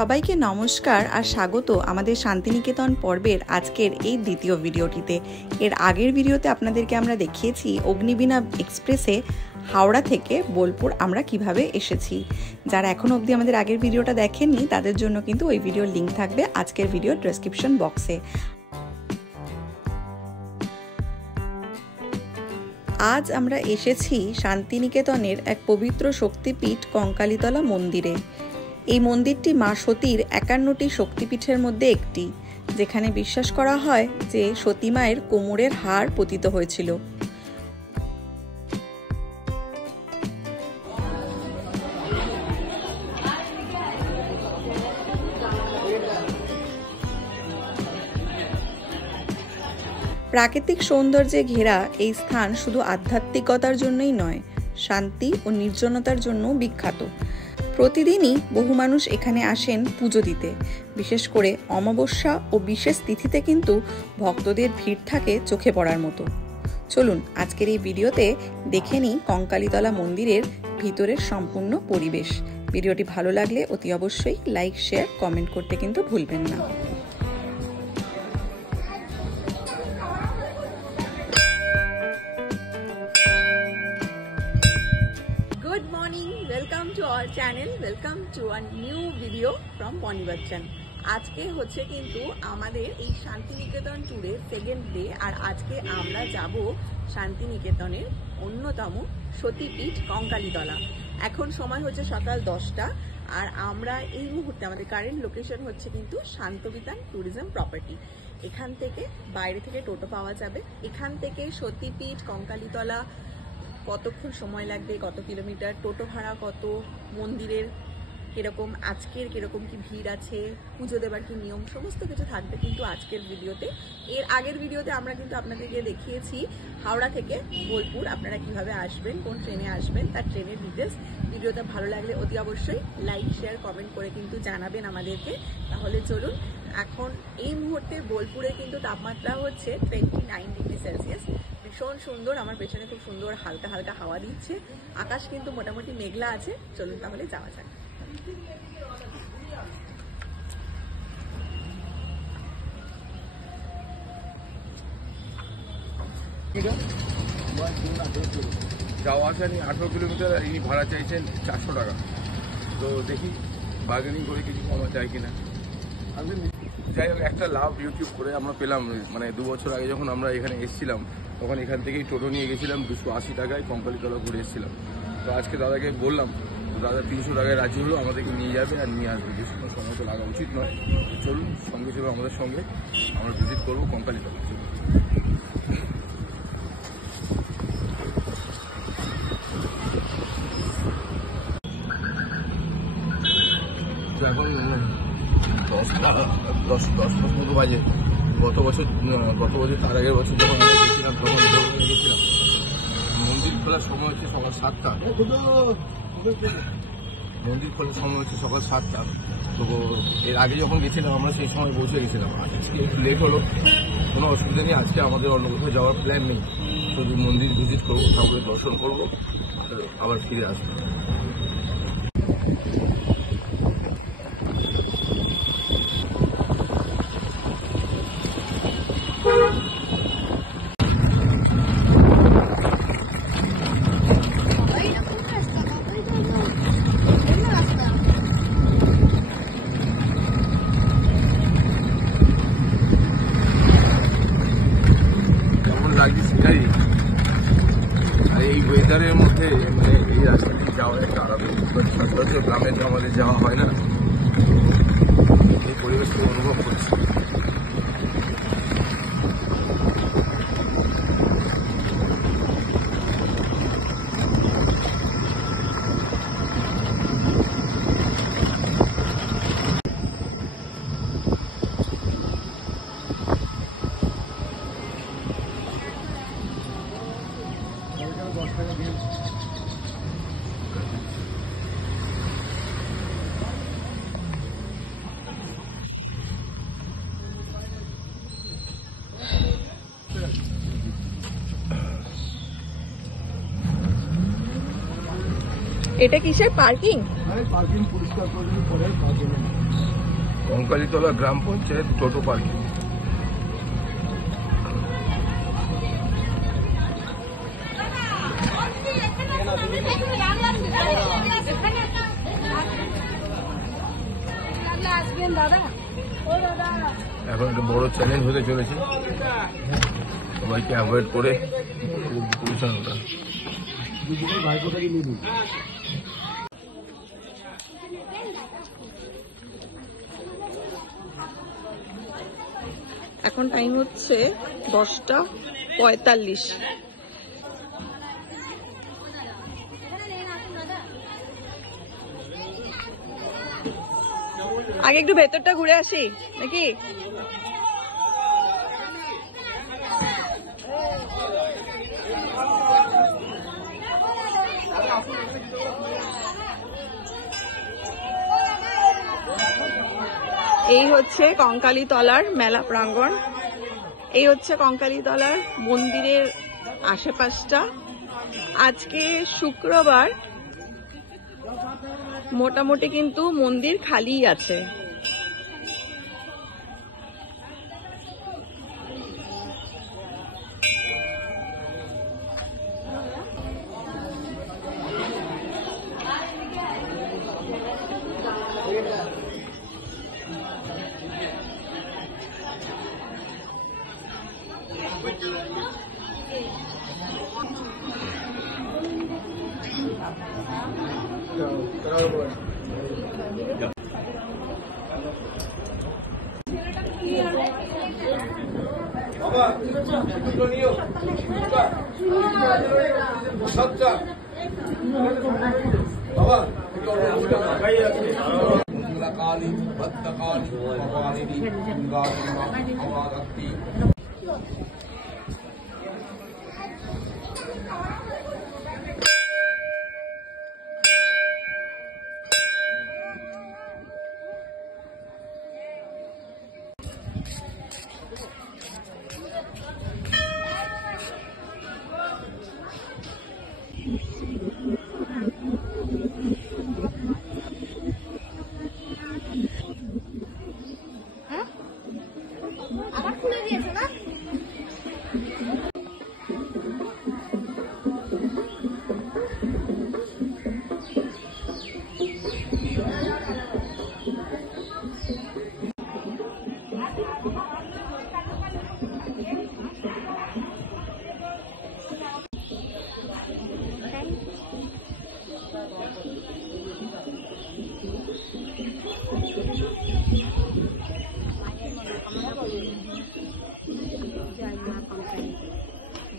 সবাইকে নমস্কার আর স্বাগত আমাদের শান্তিনিকেতন পর্বের আজকের এই দ্বিতীয় ভিডিওটিতে। এর আগের ভিডিওতে আপনাদেরকে আমরা দেখিয়েছি অগ্নিবীণা এক্সপ্রেসে হাওড়া থেকে বোলপুর আমরা কিভাবে এসেছি। যারা এখনো অবধি আমাদের আগের ভিডিওটা দেখেননি তাদের জন্য কিন্তু ওই ভিডিওর লিঙ্ক থাকবে আজকের ভিডিওর ডেসক্রিপশন বক্সে। আজ আমরা এসেছি শান্তিনিকেতনের এক পবিত্র শক্তিপীঠ কঙ্কালীতলা মন্দিরে। এই মন্দিরটি মা সতীর 51টি শক্তিপীঠের মধ্যে একটি, যেখানে বিশ্বাস করা হয় যে সতী মায়ের কোমরের হাড় পতিত হয়েছিল। প্রাকৃতিক সৌন্দর্যে ঘেরা এই স্থান শুধু আধ্যাত্মিকতার জন্যই নয়, শান্তি ও নির্জনতার জন্য বিখ্যাত। প্রতিদিনই বহু মানুষ এখানে আসেন পুজো দিতে। বিশেষ করে অমাবস্যা ও বিশেষ তিথিতে কিন্তু ভক্তদের ভিড় থাকে চোখে পড়ার মতো। চলুন আজকের এই ভিডিওতে দেখে নিই কঙ্কালীতলা মন্দিরের ভিতরের সম্পূর্ণ পরিবেশ। ভিডিওটি ভালো লাগলে অতি অবশ্যই লাইক, শেয়ার, কমেন্ট করতে কিন্তু ভুলবেন না। Good morning, welcome to our channel, welcome to a new video from Bonnie Bachchan। আজকে হচ্ছে কিন্তু আমাদের এই শান্তিনিকেতন ট্যুরের সেকেন্ড ডে, আর আজকে আমরা যাব শান্তিনিকেতনের অন্যতম সতীপীঠ কঙ্কালীতলা। এখন সময় হচ্ছে সকাল 10টা, আর আমরা এই মুহূর্তে আমাদের কারেন্ট লোকেশন হচ্ছে কিন্তু শান্তবিতান ট্যুরিজম প্রপার্টি। এখান থেকে বাইরে থেকে টোটো পাওয়া যাবে। এখান থেকে সতীপীঠ কঙ্কালীতলা কতক্ষণ সময় লাগবে, কত কিলোমিটার, টোটো ভাড়া কত, মন্দিরের কিরকম, আজকের কিরকম কি ভিড় আছে, পুজো দেবার কি নিয়ম, সমস্ত কিছু থাকবে কিন্তু আজকের ভিডিওতে। এর আগের ভিডিওতে আমরা কিন্তু আপনাদেরকে দেখিয়েছি হাওড়া থেকে বোলপুর আপনারা কিভাবে আসবেন, কোন ট্রেনে আসবেন, তার ট্রেনের ডিটেলস। ভিডিওটা ভালো লাগলে অতি অবশ্যই লাইক, শেয়ার, কমেন্ট করে কিন্তু জানাবেন আমাদেরকে। তাহলে চলুন, এখন এই মুহূর্তে বোলপুরে কিন্তু তাপমাত্রা হচ্ছে 29 ডিগ্রি সেলসিয়াস। ভীষণ সুন্দর, আমার পেছনে খুব সুন্দর হালকা হালকা হাওয়া দিচ্ছে। আকাশ কিন্তু মোটামুটি মেঘলা আছে। চলুন তাহলে যাওয়া যাক। যাওয়া আসা নিয়ে 18 কিলোমিটার, ইনি ভাড়া চাইছেন 400 টাকা। তো দেখি বার্গেনিং করে কিছু কমা যায় কিনা। যাই হোক, একটা লাভ ইউটিউব করে আমরা পেলাম। মানে 2 বছর আগে যখন আমরা এখানে এসেছিলাম তখন এখান থেকেই টোটো নিয়ে গেছিলাম 280 টাকায় কঙ্কালীতলা ঘুরে এসেছিলাম। তো আজকে দাদাকে বললাম, তো দাদা 300 টাকায় রাজি হলো, আমাদেরকে নিয়ে যাবে আর নিয়ে আসবে। বেশি কোনো সময় তো লাগা উচিত নয়। চলুন সঙ্গে ছিল আমাদের সঙ্গে, আমরা ভিজিট করবো কঙ্কালীতলা। এখন 10 বাজে। গত বছর তার আগের বছর যখন আমরা গেছিলাম তখন গেছিলাম। মন্দির খোলার সময় হচ্ছে সকাল 7টা। মন্দির খোলার সময় হচ্ছে সকাল 7টা। তো এর আগে যখন গেছিলাম আমরা সেই সময় পৌঁছে গেছিলাম। আজকে একটু লেট হলো, কোনো অসুবিধা নেই। আজকে আমাদের অন্য কোথাও যাওয়ার প্ল্যান নেই, শুধু মন্দির ভিজিট করবো, ঠাকুরের দর্শন করবো, আবার ফিরে আসবো। আর এই ওয়েদারের মধ্যে মানে এই রাস্তা দিয়ে যাওয়া একটা আলাদা। সচরাচর গ্রামে তো আমাদের যাওয়া হয় না, এই পরিবেশটা অনুভব করছি। এটা কিসের পার্কিং? পার্কিং পরিষ্কার করে পরে কঙ্কালীতলা গ্রাম পঞ্চায়েত টোটো পার্কিং। এখন একটা বড় চ্যালেঞ্জ হতে চলেছে, সবাইকে অ্যাভয়েড করে পৌঁছানোটা। এখন টাইম হচ্ছে 10:45। আগে একটু ভেতরটা ঘুরে আসি নাকি? এই হচ্ছে কঙ্কালীতলার মেলা প্রাঙ্গণ, এই হচ্ছে কঙ্কালীতলার মন্দিরের আশেপাশটা। আজকে শুক্রবার, মোটামুটি কিন্তু মন্দির খালিই আছে। কালী ভদ্রকালী ভবানী গঙ্গা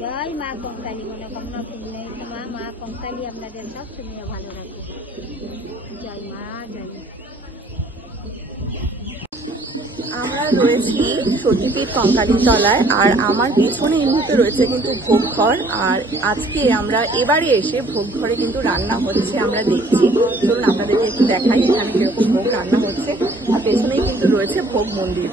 জয় মা কঙ্কালী, মনোকামনা পূর্ণ মা, মা কঙ্কালী আপনাদের সব শুনিয়ে ভালো রাখো। জয় মা, জয় মা। আমরা রয়েছি সতীপীঠ কঙ্কালীতলায়, আর আমার পেছনে এই মুহূর্তে রয়েছে কিন্তু ভোগঘর। আর আজকে আমরা এবারে এসে ভোগঘরে কিন্তু রান্না হচ্ছে আমরা দেখছি। চলুন আপনাদেরকে একটু দেখাই এখানে কিরকম ভোগ রান্না হচ্ছে। আর পেছনেই কিন্তু রয়েছে ভোগ মন্দির।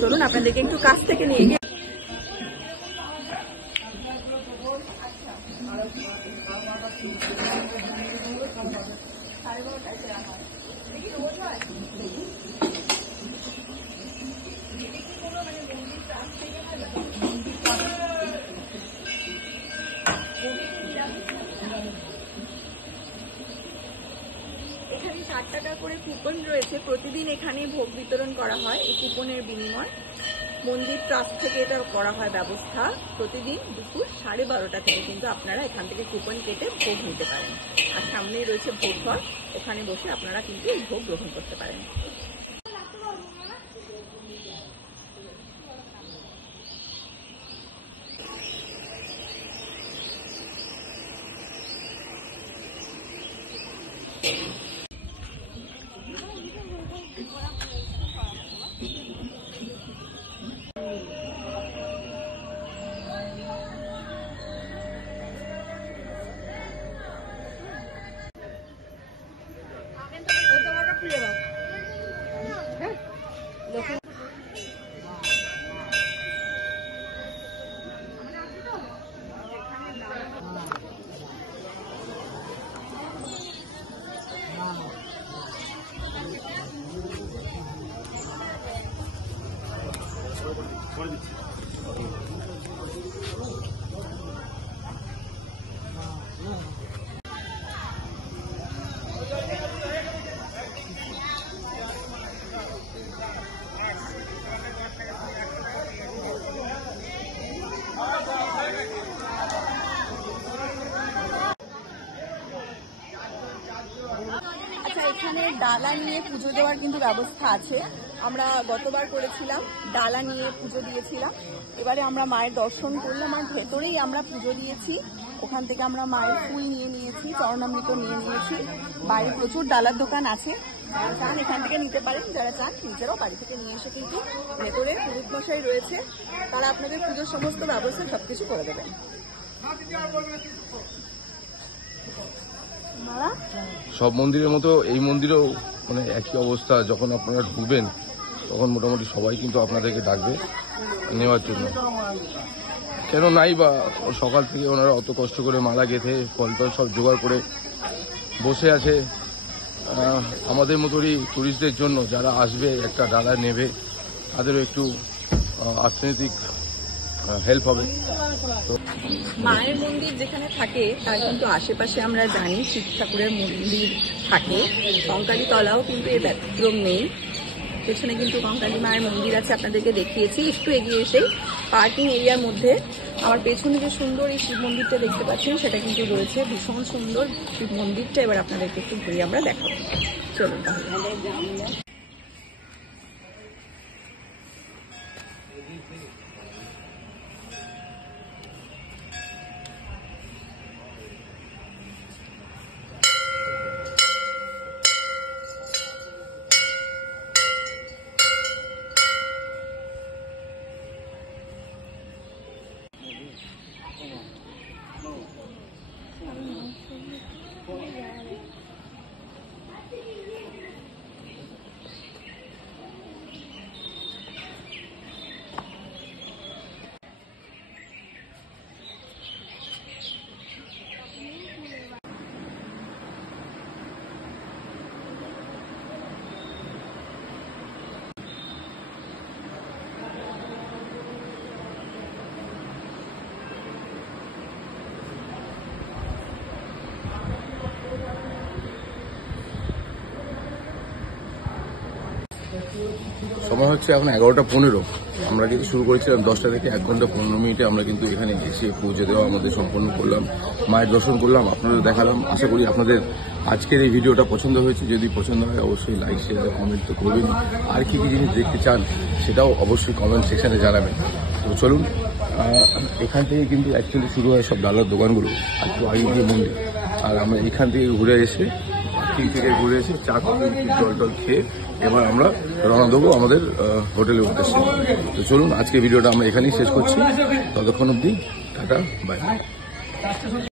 চলুন আপনাদেরকে একটু কাছ থেকে নিয়ে গিয়ে এখানে 60 টাকা করে কুপন রয়েছে, প্রতিদিন এখানে ভোগ বিতরণ করা হয়। এই কুপনের বিনিময় মন্দির ট্রাস্ট থেকে এটা করা হয় ব্যবস্থা। প্রতিদিন দুপুর 12:30 থেকে কিন্তু আপনারা এখান থেকে কুপন কেটে ভোগ নিতে পারেন। আর সামনেই রয়েছে ভোগ ঘর, ওখানে বসে আপনারা কিন্তু এই ভোগ গ্রহণ করতে পারেন। এখানে ডালা নিয়ে পুজো দেওয়ার কিন্তু ব্যবস্থা আছে। আমরা গতবার করেছিলাম, ডালা নিয়ে পুজো দিয়েছিলাম। এবারে আমরা মায়ের দর্শন করলাম আর ভেতরেই আমরা পুজো দিয়েছি। ওখান থেকে আমরা মায়ের ফুল নিয়ে নিয়েছি, চরণামৃত নিয়ে নিয়েছি। বাইরে প্রচুর ডালার দোকান আছে, যারা চান এখান থেকে নিতে পারেন, যারা চান নিজেরাও বাড়ি থেকে নিয়ে এসে কিন্তু ভেতরে পুরোহিত মশাই রয়েছে, তারা আপনাদের পুজোর সমস্ত ব্যবস্থা সবকিছু করে দেবেন। সব মন্দিরের মতো এই মন্দিরেও মানে একই অবস্থা। যখন আপনারা ঢুকবেন তখন মোটামুটি সবাই কিন্তু আপনাদেরকে ডাকবে নেওয়ার জন্য। কেন নাই বা সকাল থেকে ওনারা অত কষ্ট করে মালা গেঁথে ফল টল সব জোগাড় করে বসে আছে আমাদের মতোই টুরিস্টদের জন্য, যারা আসবে একটা ডালা নেবে তাদেরও একটু অর্থনৈতিক হেল্প হবে। তো মায়ের মন্দির যেখানে থাকে তার কিন্তু আশেপাশে আমরা জানি শিব ঠাকুরের মন্দির থাকে, কঙ্কালী তলাও কিন্তু এর ব্যতিক্রম নেই। পেছনে কিন্তু কঙ্কালী মায়ের মন্দির আছে, আপনাদেরকে দেখিয়েছি। একটু এগিয়ে এসে পার্কিং এরিয়ার মধ্যে আমার পেছনে যে সুন্দর এই শিব মন্দিরটা দেখতে পাচ্ছেন সেটা কিন্তু রয়েছে, ভীষণ সুন্দর শিব মন্দিরটা। এবার আপনাদেরকে একটু ঘুরিয়ে আমরা দেখাবো, চলুন তাহলে। সময় হচ্ছে এখন 11:15। আমরা কিন্তু শুরু করেছিলাম 10টা থেকে। 1 ঘন্টা 15 মিনিটে আমরা কিন্তু এখানে এসে পৌঁছে দেওয়া আমাদের সম্পন্ন করলাম, মায়ের দর্শন করলাম, আপনাদের দেখালাম। আশা করি আপনাদের আজকের এই ভিডিওটা পছন্দ হয়েছে। যদি পছন্দ হয় অবশ্যই লাইক শেয়ার কমেন্ট তো করবেন। আর কি কি জিনিস দেখতে চান সেটাও অবশ্যই কমেন্ট সেকশনে জানাবেন। তো চলুন, এখান থেকে কিন্তু অ্যাকচুয়ালি শুরু হয় সব ডালার দোকানগুলো, আর একটু আগে গিয়ে মন্দির। আর আমরা এখান থেকে ঘুরে এসে চা কফি জল টল খেয়ে এবার আমরা রওনা দেবো আমাদের হোটেলের উদ্দেশ্যে। তো চলুন, আজকে ভিডিওটা আমরা এখানেই শেষ করছি। ততক্ষণ অবধি টাটা, বাই।